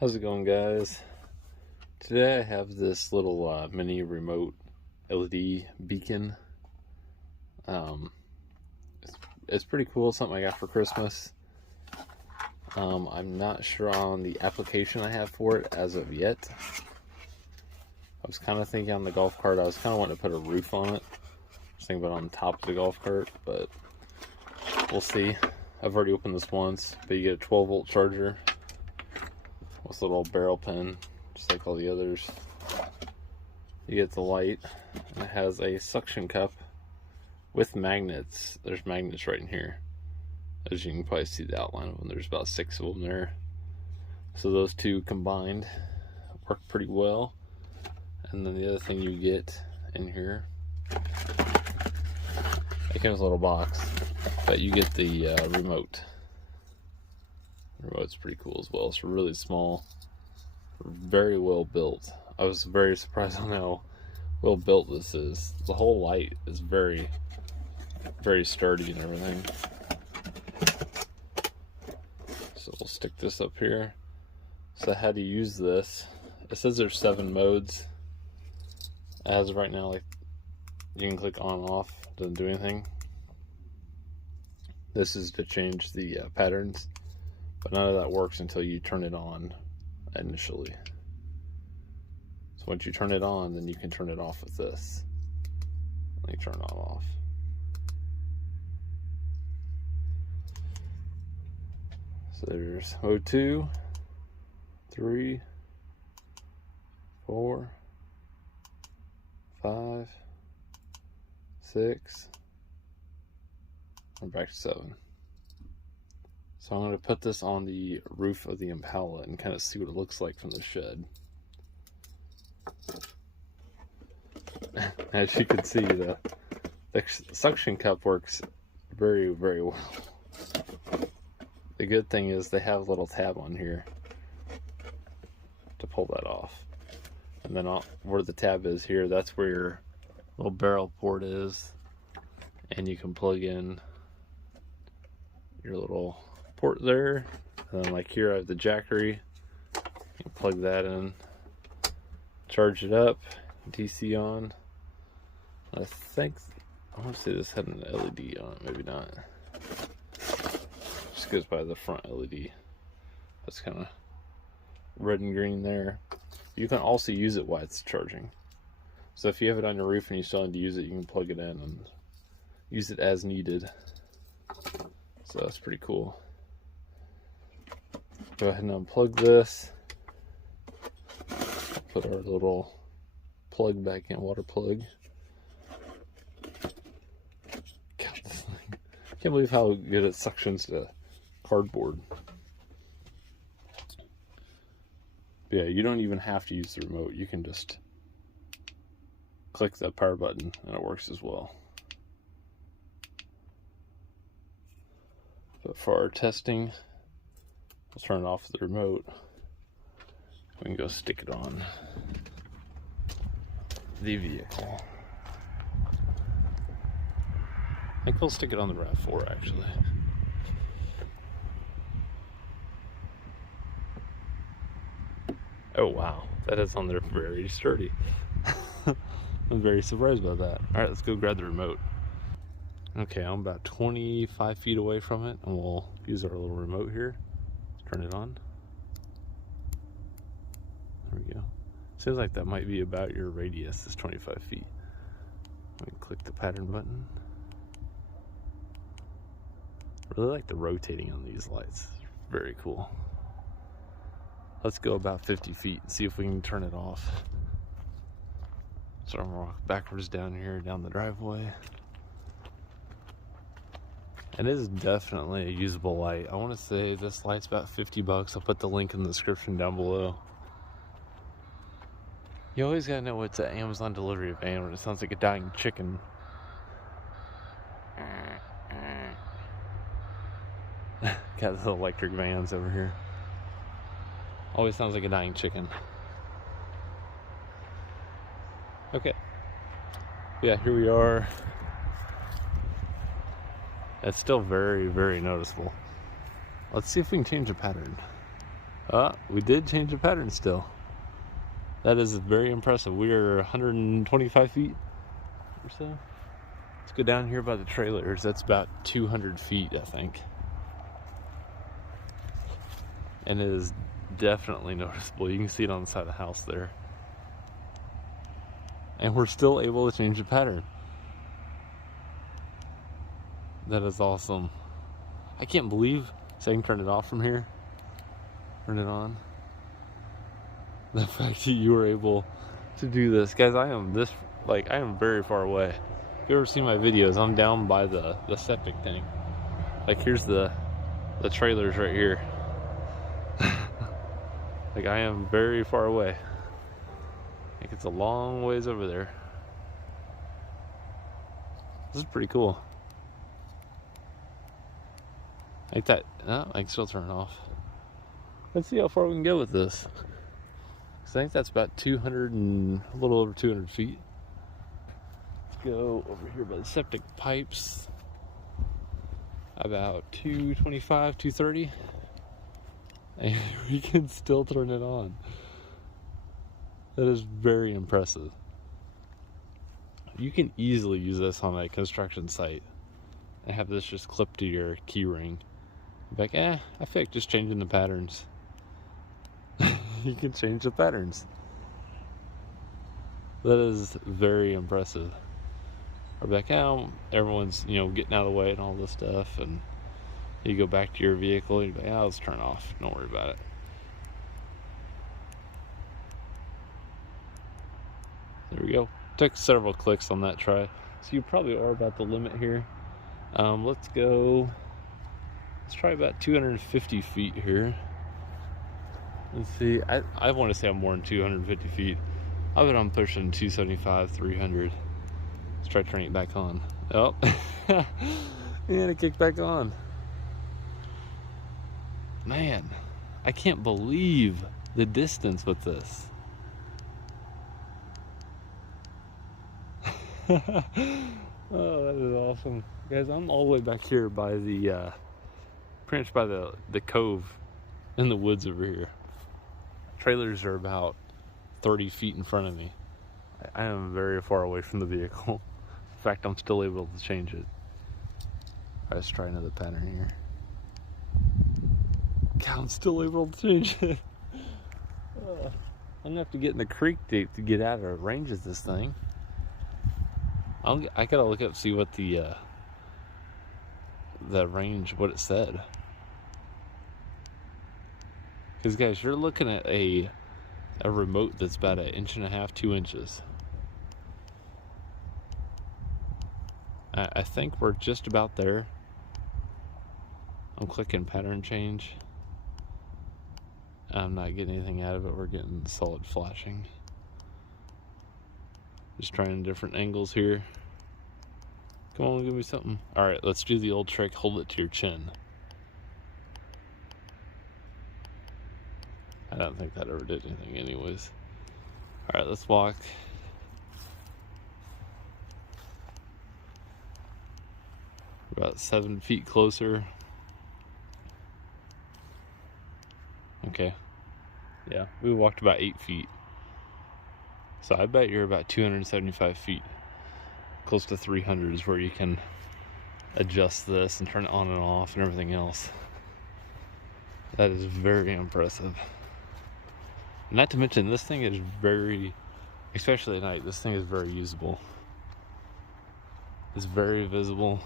How's it going, guys? Today I have this little mini remote LED beacon. It's pretty cool, something I got for Christmas. I'm not sure on the application I have for it as of yet. I was kind of thinking on the golf cart, I was kind of wanting to put a roof on it. I was thinking about on top of the golf cart, but we'll see. I've already opened this once, but you get a 12-volt charger. This little barrel pin, just like all the others. You get the light, and it has a suction cup with magnets. There's magnets right in here. As you can probably see the outline of them, there's about 6 of them there. So those two combined work pretty well. And then the other thing you get in here, it comes in a little box, but you get the remote. The remote's pretty cool as well. It's really small, very well built. I was very surprised on how well built this is. The whole light is very, very sturdy and everything. So we'll stick this up here. So how to use this? It says there's 7 modes. As of right now, like, you can click on and off. Doesn't do anything. This is to change the patterns. But none of that works until you turn it on initially. So once you turn it on, then you can turn it off with this. Let me turn it off. So there's mode 2, 3, 4, 5, 6, and back to 7. So I'm going to put this on the roof of the Impala and kind of see what it looks like from the shed. As you can see, the suction cup works very, very well. The good thing is they have a little tab on here to pull that off. And then where the tab is here, that's where your little barrel port is. And you can plug in your little port there, and then like here I have the jackery. You can plug that in, charge it up, DC on. I want to say this had an LED on it, maybe not. Just goes by the front LED. That's kind of red and green there. You can also use it while it's charging. So if you have it on your roof and you still need to use it, you can plug it in and use it as needed. So that's pretty cool. Go ahead and unplug this. Put our little plug back in, water plug. God, this thing. I can't believe how good it suctions to cardboard. But yeah, you don't even have to use the remote. You can just click the power button and it works as well. But for our testing, we'll turn it off with the remote. We can go stick it on the vehicle. I think we'll stick it on the RAV4 actually. Oh wow, that is on there very sturdy. I'm very surprised about that. Alright, let's go grab the remote. Okay, I'm about 25 feet away from it, and we'll use our little remote here. Turn it on. There we go. Seems like that might be about your radius, is 25 feet. Let me click the pattern button. Really like the rotating on these lights. Very cool. Let's go about 50 feet and see if we can turn it off. So I'm gonna walk backwards down here, down the driveway. And it is definitely a usable light. I want to say this light's about 50 bucks. I'll put the link in the description down below. You always gotta know it's an Amazon delivery van when it sounds like a dying chicken. Got the electric vans over here. Always sounds like a dying chicken. Okay. Yeah, here we are. It's still very, very noticeable. Let's see if we can change the pattern. We did change the pattern still. That is very impressive. We are 125 feet or so. Let's go down here by the trailers. That's about 200 feet, I think. And it is definitely noticeable. You can see it on the side of the house there. And we're still able to change the pattern. That is awesome. I can't believe, so I can turn it off from here. Turn it on. The fact that you were able to do this. Guys, I am very far away. If you ever seen my videos, I'm down by the septic tank. Like, here's the trailers right here. Like, I am very far away. Like, it's a long ways over there. This is pretty cool. Like that. Oh, I can still turn it off. Let's see how far we can go with this. I think that's about 200 and a little over 200 feet. Let's go over here by the septic pipes. About 225, 230. And we can still turn it on. That is very impressive. You can easily use this on a construction site and have this just clipped to your key ring. Like, I feel like just changing the patterns. You can change the patterns. That is very impressive. Or like, everyone's, getting out of the way and all this stuff, and you go back to your vehicle and you're like, let's turn off. Don't worry about it. There we go. Took several clicks on that try. So you probably are about the limit here. Let's try about 250 feet here. Let's see. I want to say I'm more than 250 feet. I bet I'm pushing 275, 300. Let's try turning it back on. Oh, and it kicked back on. Man, I can't believe the distance with this. Oh, that is awesome. Guys, I'm all the way back here by the, pretty much by the cove in the woods over here. Trailers are about 30 feet in front of me. I am very far away from the vehicle. In fact, I'm still able to change it. Let's try another pattern here. God, I'm still able to change it. I'm gonna have to get in the creek to get out of range of this thing. I gotta look up, see what the range, what it said. Because guys, you're looking at a remote that's about 1.5 inches, 2 inches. I think we're just about there. I'm clicking pattern change. I'm not getting anything out of it. We're getting solid flashing. Just trying different angles here. Come on, give me something. Alright, let's do the old trick. Hold it to your chin. I don't think that ever did anything anyways. Alright, let's walk. About 7 feet closer. Okay. Yeah, we walked about 8 feet. So I bet you're about 275 feet. Close to 300 is where you can adjust this and turn it on and off and everything else. That is very impressive. Not to mention, this thing is very, especially at night, this thing is very usable. It's very visible.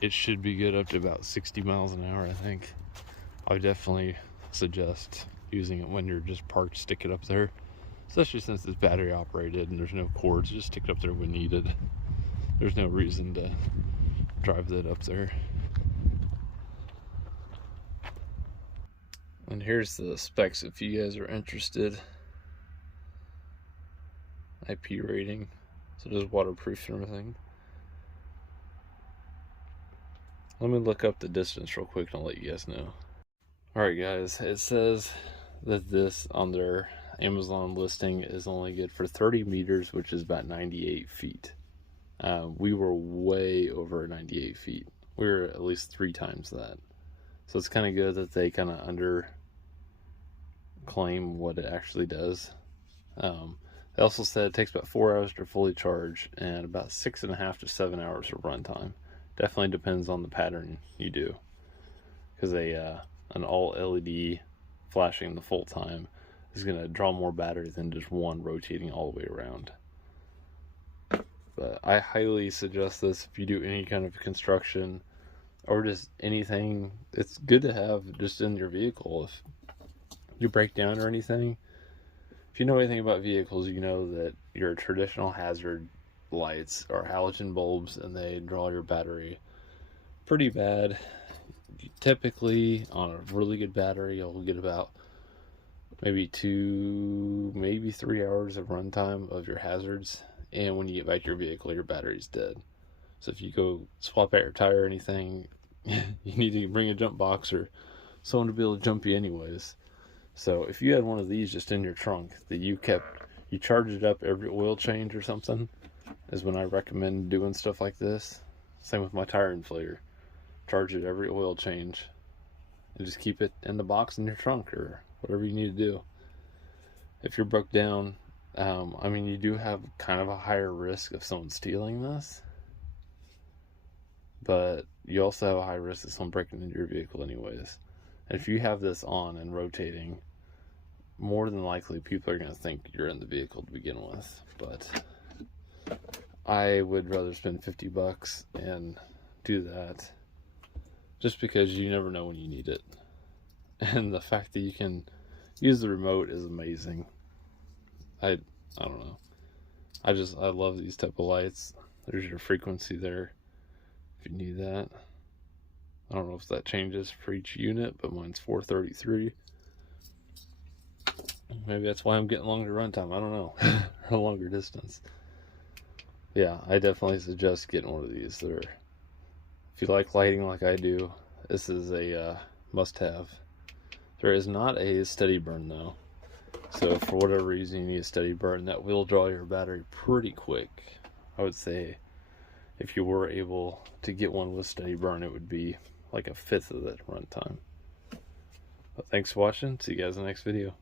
It should be good up to about 60 miles an hour, I think. I would definitely suggest using it when you're just parked, stick it up there. Especially since it's battery operated and there's no cords, just stick it up there when needed. There's no reason to drive that up there. And here's the specs if you guys are interested. IP rating, so it is waterproof and everything. Let me look up the distance real quick and I'll let you guys know. Alright guys, it says that this on their Amazon listing is only good for 30 meters, which is about 98 feet. We were way over 98 feet. We were at least 3 times that. So it's kind of good that they kind of under claim what it actually does. They also said it takes about 4 hours to fully charge and about 6.5 to 7 hours of runtime. Definitely depends on the pattern you do, because an all LED flashing the full time is going to draw more battery than just one rotating all the way around. But I highly suggest this if you do any kind of construction or just anything. It's good to have just in your vehicle if you break down or anything. If you know anything about vehicles, you know that your traditional hazard lights are halogen bulbs and they draw your battery pretty bad. Typically, on a really good battery, you'll get about maybe 2, maybe 3 hours of runtime of your hazards. And when you get back to your vehicle, your battery's dead. So if you go swap out your tire or anything, you need to bring a jump box or someone to be able to jump you anyways. So if you had one of these just in your trunk that you charge it up every oil change or something, is when I recommend doing stuff like this. Same with my tire inflator. Charge it every oil change and just keep it in the box in your trunk or whatever you need to do. If you're broke down, I mean, you do have kind of a higher risk of someone stealing this, but you also have a high risk of someone breaking into your vehicle anyways. And if you have this on and rotating, more than likely people are going to think you're in the vehicle to begin with. But I would rather spend $50 and do that, just because you never know when you need it. And the fact that you can use the remote is amazing. I don't know. I love these type of lights. There's your frequency there if you need that. I don't know if that changes for each unit, but mine's 433. Maybe that's why I'm getting longer runtime. I don't know. Or longer distance. Yeah, I definitely suggest getting one of these. If you like lighting like I do, this is a must-have. There is not a steady burn though. So for whatever reason you need a steady burn, that will draw your battery pretty quick. I would say if you were able to get one with steady burn, it would be like 1/5 of that runtime. But thanks for watching. See you guys in the next video.